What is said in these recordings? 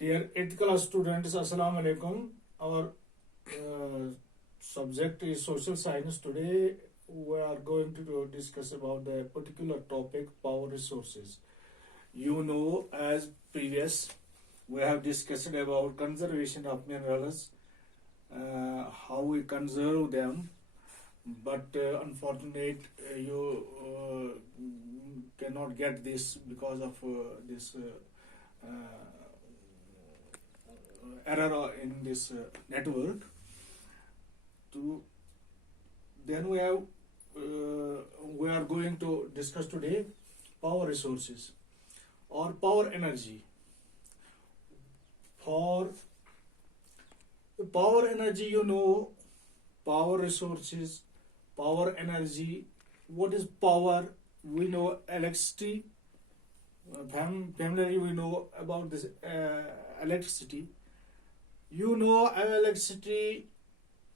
Dear 8th class students, Assalamu alaikum. Our subject is social science. Today we are going to discuss about the particular topic, power resources. You know, as previous, we have discussed about conservation of minerals, how we conserve them, but unfortunately you cannot get this because of this error in this network. To then we are going to discuss today power resources or power energy. For power energy, you know, power resources, power energy. What is power? We know electricity. Familiarly, we know about this electricity. You know, electricity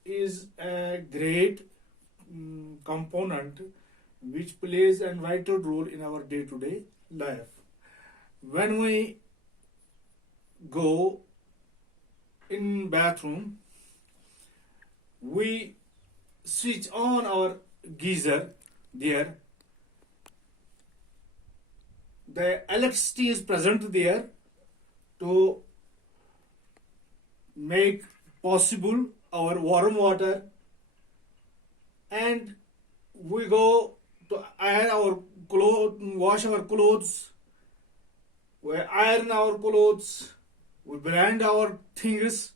is a great component which plays a vital role in our day-to-day life. When we go in bathroom, we switch on our geyser there. The electricity is present there to make possible our warm water, and we go to iron our clothes, wash our clothes, we iron our clothes, we blend our things,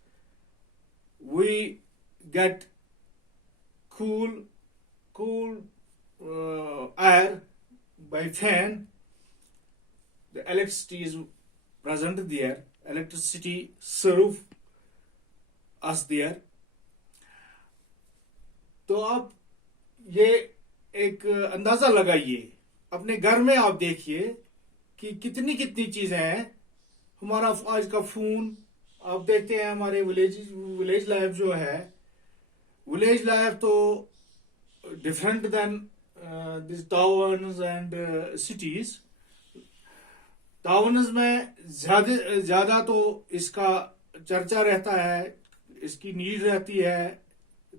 we get cool air by fan. The electricity is present there. Electricity serve us there. तो आप ये एक अंदाजा लगाइए, अपने घर में आप देखिए कि कितनी कितनी चीजें हैं. हमारा आज का फोन आप देखते हैं, हमारे विलेज लाइफ जो है, विलेज लाइफ तो different than this towns and cities. Towns में ज्यादा तो इसका चर्चा रहता है, इसकी नीड रहती है,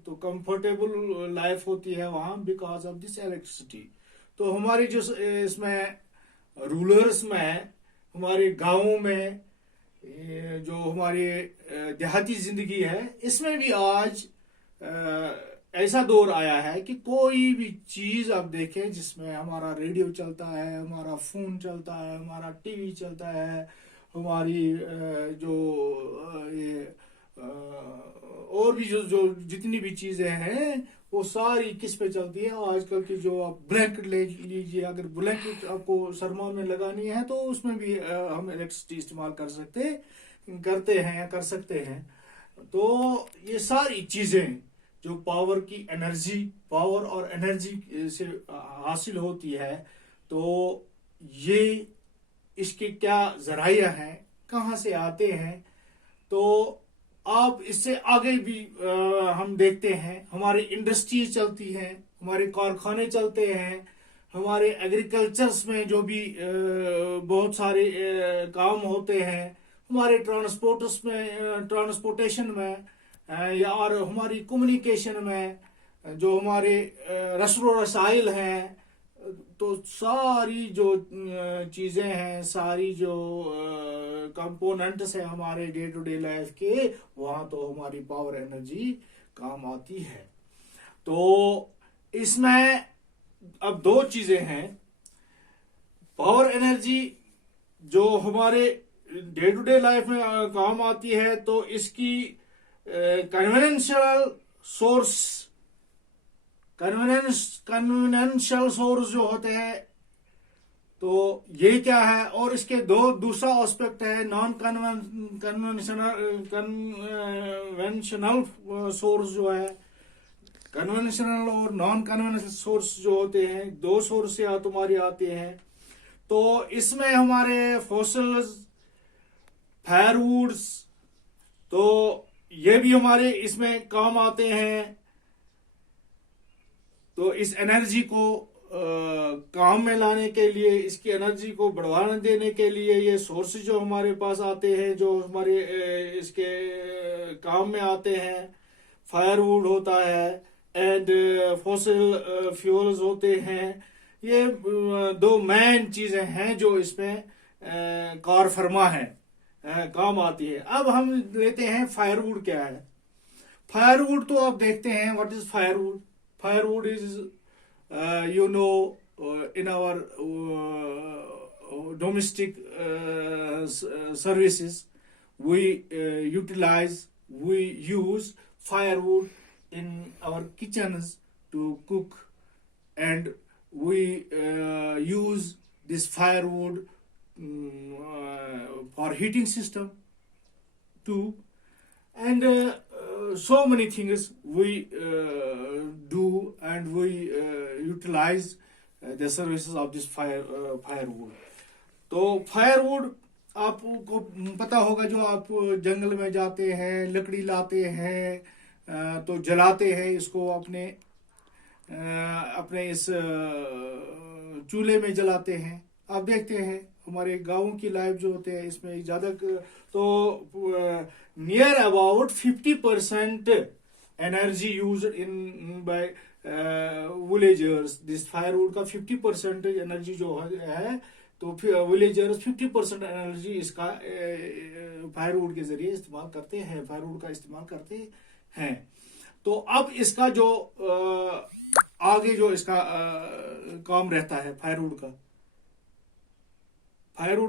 तो कंफर्टेबल लाइफ होती है वहां बिकॉज ऑफ दिस इलेक्ट्रिसिटी. तो हमारी जो इसमें रूरल्स में, हमारे गांवों में, जो हमारी देहाती जिंदगी है, इसमें भी आज ऐसा दौर आया है कि कोई भी चीज आप देखें जिसमें हमारा रेडियो चलता है, हमारा फोन चलता है, हमारा टीवी चलता है, हमारी जो ये और भी जो जितनी भी चीजें हैं वो सारी किस पे चलती है. आजकल की जो आप ब्लैंकेट ले लीजिए, अगर ब्लैंकेट आपको सरमा में लगानी है तो उसमें भी हम इलेक्ट्रिसिटी इस्तेमाल करते हैं या कर सकते हैं. तो ये सारी चीजें जो पावर की एनर्जी, पावर और एनर्जी से हासिल होती है, तो ये इसके क्या जराया हैं, कहाँ से आते हैं, तो आप इससे आगे भी हम देखते हैं. हमारी इंडस्ट्रीज चलती हैं, हमारे कारखाने चलते हैं, हमारे एग्रीकल्चर्स में जो भी बहुत सारे काम होते हैं, हमारे ट्रांसपोर्टेशन में या और हमारी कम्युनिकेशन में, जो हमारे रसो रसाइल हैं, तो सारी जो चीजें हैं, सारी जो कंपोनेंट्स हैं हमारे डे टू डे लाइफ के, वहां तो हमारी पावर एनर्जी काम आती है. तो इसमें अब दो चीजें हैं. पावर एनर्जी जो हमारे डे टू डे लाइफ में काम आती है, तो इसकी कन्वेंशनल सोर्स जो होते हैं, तो ये क्या है, और इसके दूसरा एस्पेक्ट है नॉन कन्वेंशनल सोर्स जो है. कन्वेंशनल और नॉन कन्वेंशनल सोर्स जो होते हैं, दो सोर्स से तुम्हारी आते हैं. तो इसमें हमारे फॉसिल्स, फायरवुड्स, तो ये भी हमारे इसमें काम आते हैं. तो इस एनर्जी को काम में लाने के लिए, इसकी एनर्जी को बढ़ाने देने के लिए ये सोर्सेज जो हमारे पास आते हैं, जो हमारे इसके काम में आते हैं, फायरवुड होता है एंड फॉसिल फ्यूल्स होते हैं। ये दो मेन चीजें हैं जो इसमें कार फरमा है, काम आती है। अब हम लेते हैं फायरवुड क्या है। फायरवुड तो आप देखते हैं, what is firewood? Firewood is you know, in our domestic services, we use firewood in our kitchens to cook, and we use this firewood for heating system too, and so many things we do, and we utilize the services of this firewood. तो firewood आपको पता होगा, जो आप जंगल में जाते हैं, लकड़ी लाते हैं, तो जलाते हैं इसको, अपने इस चूल्हे में जलाते हैं। आप देखते हैं हमारे गांवों की लाइफ जो होते हैं, इसमें ज्यादा तो near about 50% energy use in by villagers. This firewood का 50% एनर्जी जो है, तो विलेजर्स 50% एनर्जी इसका फायरवुड के जरिए इस्तेमाल करते हैं, फायरवुड का इस्तेमाल करते हैं। तो अब इसका जो आगे जो इसका काम रहता है फायरवुड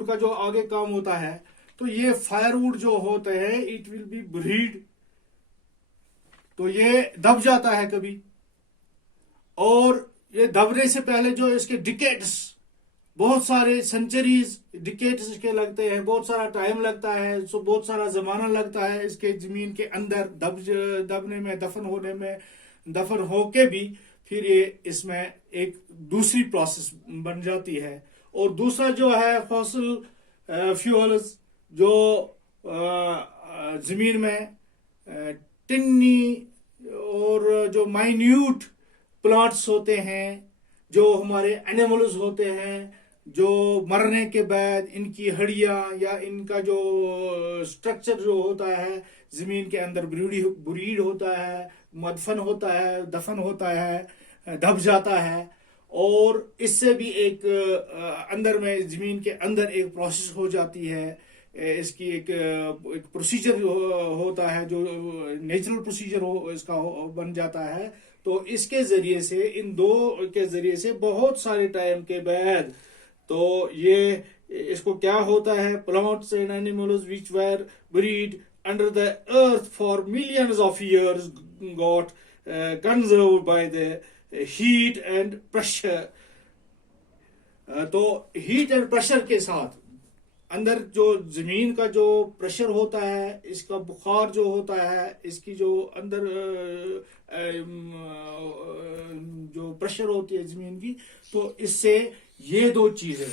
का जो आगे काम होता है, तो ये फायरवुड जो होता है, इट विल बी ब्रीड, तो ये दब जाता है कभी, और ये दबने से पहले जो इसके डिकेट्स, बहुत सारे सेंचुरीज डिकेट्स इसके लगते हैं, बहुत सारा टाइम लगता है, सो बहुत सारा जमाना लगता है इसके जमीन के अंदर दबने में, दफन होके भी फिर ये इसमें एक दूसरी प्रोसेस बन जाती है। और दूसरा जो है फॉसिल फ्यूल्स, जो जमीन में टिन्नी और जो माइन्यूट प्लांट्स होते हैं, जो हमारे एनिमल्स होते हैं, जो मरने के बाद इनकी हड्डियां या इनका जो स्ट्रक्चर जो होता है जमीन के अंदर ब्रीड होता है, दफन होता है, दब जाता है। और इससे भी एक अंदर में जमीन के अंदर एक प्रोसेस हो जाती है, इसकी एक प्रोसीजर होता है, जो नेचुरल प्रोसीजर इसका बन जाता है। तो इसके जरिए से, इन दो के जरिए से बहुत सारे टाइम के बाद, तो ये इसको क्या होता है, plants and animals which were breed under the earth for millions of years got conserved by the heat and pressure. तो हीट एंड प्रेशर के साथ अंदर जो जमीन का जो प्रेशर होता है, इसका बुखार जो होता है, इसकी जो अंदर जो प्रेशर होती है जमीन की, तो इससे ये दो चीजें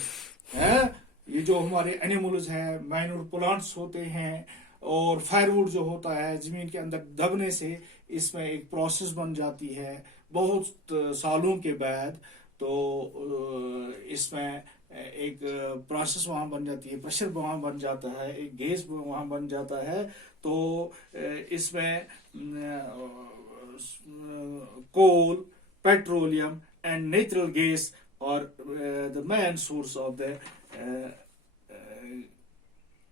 हैं, ये जो हमारे एनिमल्स हैं, माइनर प्लांट्स होते हैं, और फायरवुड जो होता है जमीन के अंदर दबने से इसमें एक प्रोसेस बन जाती है बहुत सालों के बाद। तो इसमें एक प्रोसेस वहां बन जाती है, प्रेशर वहां बन जाता है, एक गैस वहां बन जाता है। तो इसमें कोल, पेट्रोलियम एंड नेचुरल गैस और the main source of the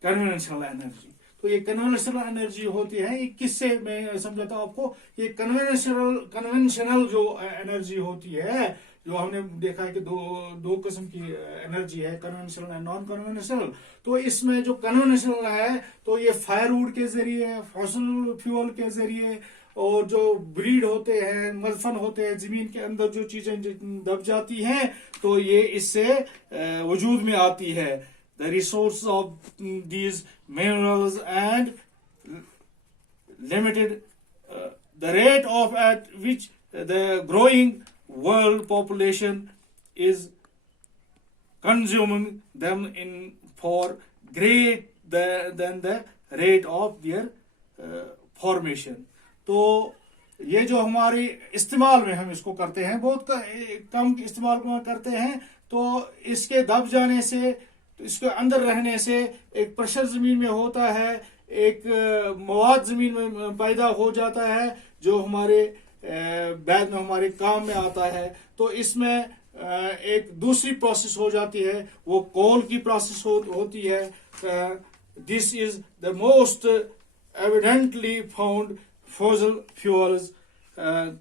conventional energy. तो ये कन्वेंशनल एनर्जी होती है, ये किससे मैं समझाता हूं आपको। ये कन्वेंशनल जो एनर्जी होती है, जो हमने देखा है कि दो किस्म की एनर्जी है, कन्वेंशनल एंड नॉन कन्वेंशनल। तो इसमें जो कन्वेंशनल है, तो ये फायरवुड के जरिए, फॉसिल फ्यूल के जरिए, और जो ब्रीड होते हैं, मदफन होते हैं जमीन के अंदर, जो चीजें दब जाती हैं, तो ये इससे वजूद में आती है। The resource of these minerals and limited the rate of at which the growing world population is consuming them in for great than the rate of their formation. तो ये जो हमारी इस्तेमाल में हम इसको करते हैं, बहुत कम इस्तेमाल में करते हैं, तो इसके दब जाने से, तो इसके अंदर रहने से एक प्रेशर जमीन में होता है, एक मवाद जमीन में पैदा हो जाता है जो हमारे बाद में हमारे काम में आता है। तो इसमें एक दूसरी प्रोसेस हो जाती है, वो कोल की प्रोसेस होती है। This is the most evidently found fossil fuels.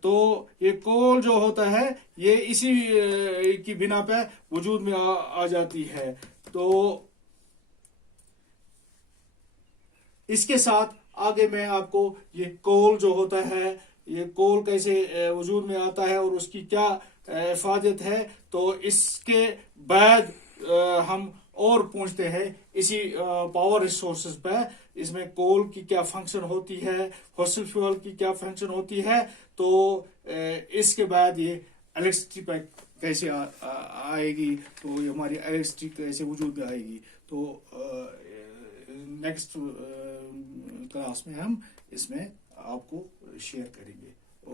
तो ये कोल जो होता है ये इसी की बिना पे वजूद में आ जाती है। तो इसके साथ आगे मैं आपको ये कोल जो होता है, ये कोल कैसे वजूद में आता है और उसकी क्या इफादत है, तो इसके बाद हम और पूछते हैं इसी पावर रिसोर्सेज पे। इसमें कोल की क्या फंक्शन होती है, फॉसिल फ्यूल की क्या फंक्शन होती है, तो इसके बाद ये इलेक्ट्रिसिटी पे कैसे आएगी, तो ये हमारी इलेक्ट्रिसिटी कैसे वजूद में आएगी। तो नेक्स्ट क्लास में हम इसमें आपको शेयर करेंगे।